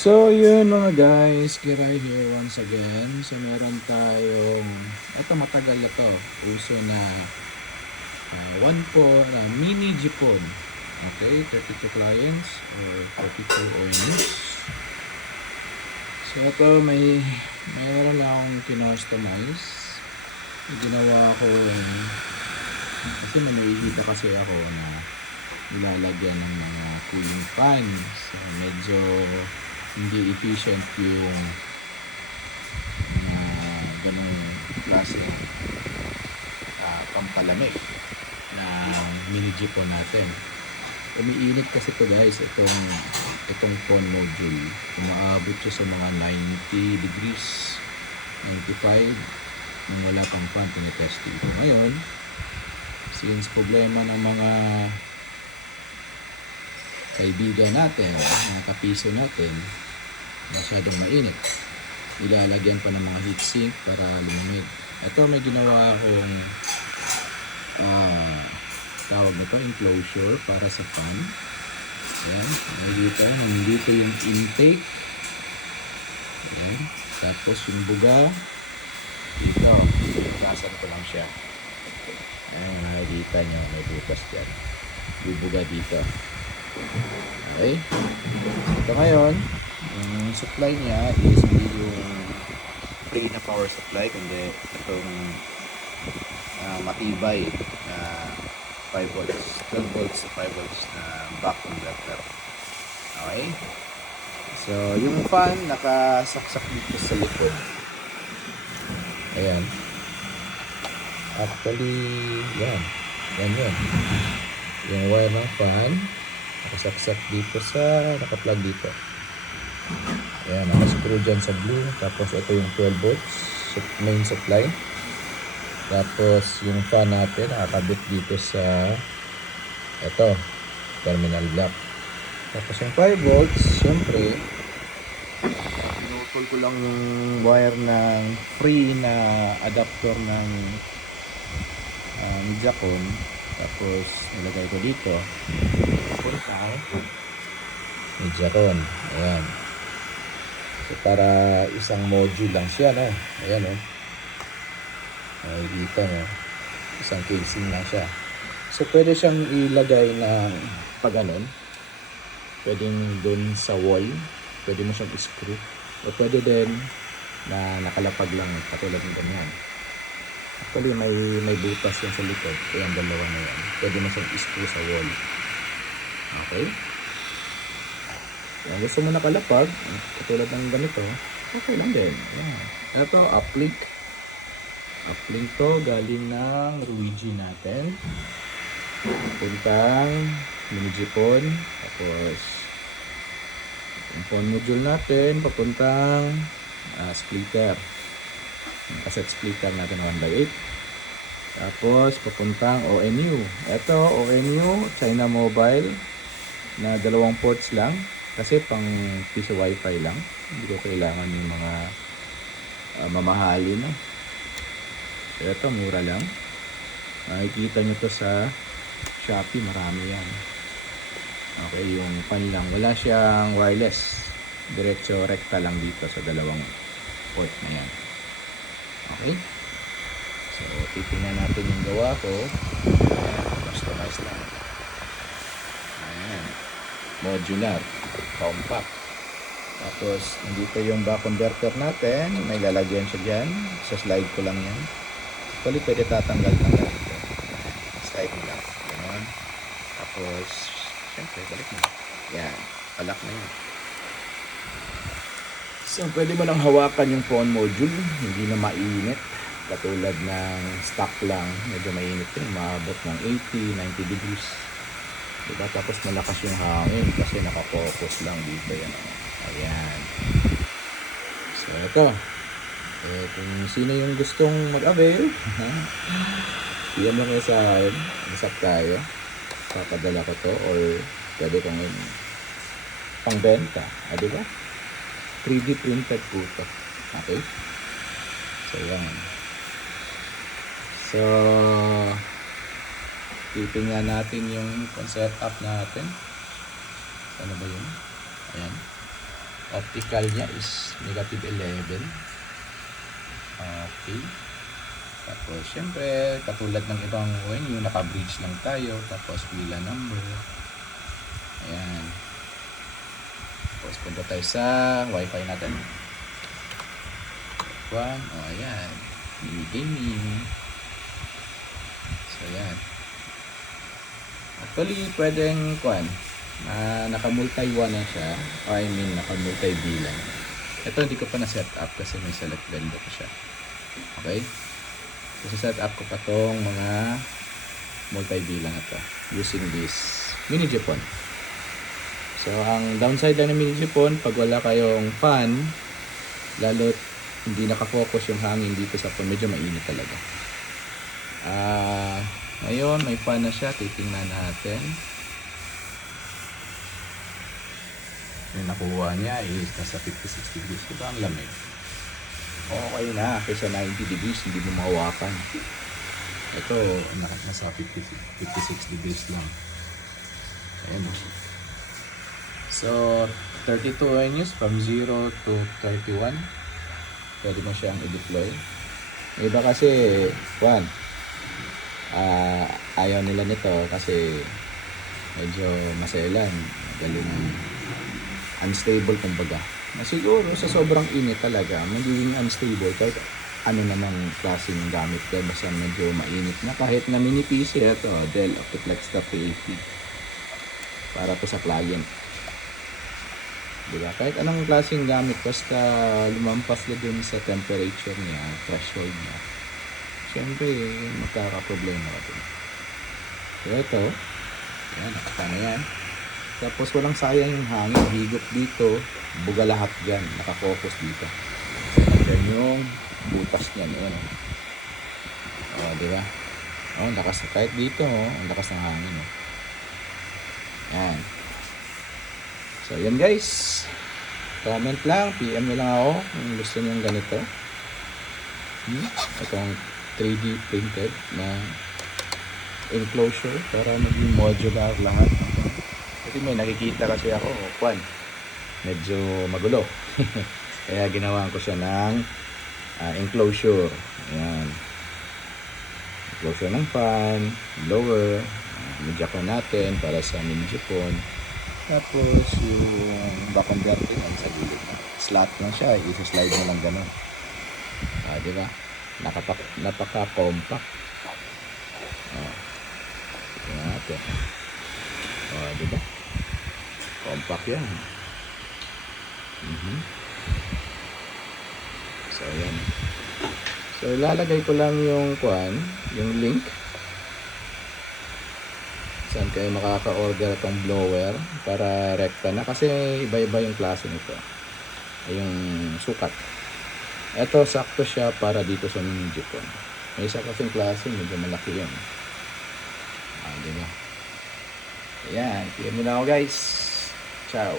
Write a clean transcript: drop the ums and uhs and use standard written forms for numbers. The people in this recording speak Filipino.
So, yun mga guys, Kiray here once again. So, meron tayong, ito matagal na to, uso na 1 mini Jipon. Okay, 32 clients or 32 OEMs. So, ito mayroon lang akong kinostomize. Ginawa ko, kasi manuihita kasi ako na nilalagyan ng mga cooling fan. So, medyo hindi efficient yung ganong klase pampalamig na mini Jeepon natin. Umiinit kasi to guys, itong phone module. Umaabot siya sa mga 90 degrees, 95 nung wala pang fan, tinetest ito. Ngayon, since problema ng mga kaibigan natin, mga kapiso natin, masyadong mainit, ilalagyan pa ng mga heatsink para lumamig. Ito may ginawa akong tawag na to, enclosure para sa fan. Ayan, nandito yung intake. Ayan, tapos yung buga dito, lasan ko lang siya. Ayan, nakikita nyo, may butas dyan, yung buga dito. Okay, ito ngayon, yung supply niya is hindi yung free na power supply, kundi itong matibay na 5 volts, 12 volts to 5 volts na back converter. Okay, so yung fan nakasaksak dito sa likod. Ayan, actually yan yun yung wire ng fan, nakasaksak dito sa nakaplug dito. Ayan, nakascrew dyan sa blue. Tapos ito yung 12 volts main supply. Tapos yung fan natin nakakabit dito sa ito, terminal block. Tapos yung 5 volts, syempre pinutol ko lang yung wire ng free na adapter ng Jacon. Tapos nilagay ko dito puntang Jacon. Ayan, so para isang module lang siya, no? Ayan, no? Ay, dito, no? Isang casing lang siya. So pwede siyang ilagay ng pag ganun, pwedeng dun sa wall, pwede mo siyang screw, o pwede din na nakalapag lang katulad ng ganyan. Actually may butas yan sa likod, kaya ang dalawa na yan, pwede mo siyang screw sa wall. Okay, kung gusto mo nakalapag katulad ng ganito, okay lang din. Ayan. Ito uplink to, galing ng Ruigi natin puntang mini Jeepon. Tapos yung phone module natin papuntang splitter, yung cassette splitter natin 1/8. Tapos papuntang ONU. Ito ONU China Mobile na 2 ports lang, kasi pang piso wifi lang, hindi ko kailangan yung mga mamahalin, no? So ito mura lang, makikita nyo to sa Shopee, marami yan. Okay, yung pan lang, wala siyang wireless, diretso rekta lang dito sa 2 port na yan. Okay, so titingnan natin yung gawa ko. Customize lang. Ayan, modular, compact. Tapos nandito yung back converter natin, may lalagyan siya dyan, sa slide ko lang yan. Actually pwede tatanggal ito, slide mo lang, gano'n. Tapos syempre balik mo, yan, palak na yan. So pwede mo nang hawakan yung phone module, hindi na mainit katulad ng stock lang, medyo mainit yun, maabot ng 80-90 degrees, diba? Tapos malakas yung hangin kasi nakapokus lang dito yan. Ayan, so ito, kung sino yung gustong mag-avail, PM mo kayo sa akin, usap tayo, papadala ko to, or pwede kong pangbenta, diba? 3D printed po ito. Okay, so yan. So titingnan natin yung setup natin. Ano ba yun? Ayan, Optical niya is -11. Okay. Tapos, syempre, katulad ng ibang ONU, naka-bridge lang tayo. Tapos, pila number. Ayan. Tapos, punta tayo sa Wi-Fi natin. One. O, ayan. Mini gaming. So, ayan. Actually, pwedeng, naka-multi-1 na siya. Naka-multi-bilang. Ito, hindi ko pa na-set up kasi may select vendor ko siya. Okay? Kasi set up ko pa tong mga multi-bilang na to using this mini Japon. So, ang downside lang ng mini Japon, pag wala kayong fan, lalo't hindi nakafocus yung hangin dito sa phone, medyo mainit talaga. Ngayon, may fan na siya. Titingnan natin. Yung nakuha niya is nasa 56 degrees. Diba ang lamig? Okay na. Kaysa 90 degrees, hindi mo mahawakan. Ito, nasa 56 degrees lang. Ayan. So, 32 inches from 0 to 31. Pwede mo siyang i-deploy. Iba kasi, ayaw nila nito kasi medyo maselan. Galing unstable kumbaga. Siguro sa sobrang init talaga, magiging unstable kahit ano namang klase ng gamit ka. Basta medyo mainit na. Kahit na mini PC, ito, Dell Optiplex P80. Para to sa client. Diba? Kahit anong klaseng gamit, basta lumampas na dun sa temperature niya, threshold niya, syempre, magkakaproblema ka dun. So, ito, yan, nakasama yan. Tapos, walang sayang yung hangin, higop dito, buga lahat dyan, nakafocus dito. Yan yung butas niyan, yun. O, diba? O, lakas, kahit dito, ang lakas ng hangin. Yan. So, yan guys. Comment lang, PM nyo lang ako kung gusto nyo ganito. Itong 3D printed na enclosure para maging modular lahat. Kasi may nakikita kasi ako, medyo magulo. Kaya ginawa ko siya ng enclosure. Ayan. Enclosure ng fan, blower, medya ko natin para sa mini Japon. Tapos yung back converter yan sa gilid na. Slot lang siya, i-slide mo lang ganun. Diba? Napaka-compact. Tingnan natin. Diba? Compact yan. So, yan. So, ilalagay ko lang yung yung link. Saan kayo makaka-order itong blower para rekta na kasi iba-iba yung klase nito. Yung sukat. Ito, sakto siya para dito sa mini Japon. May isa kasing klase, medyo malaki yun. Diba? Ayan, PM mo na ako guys. Ciao.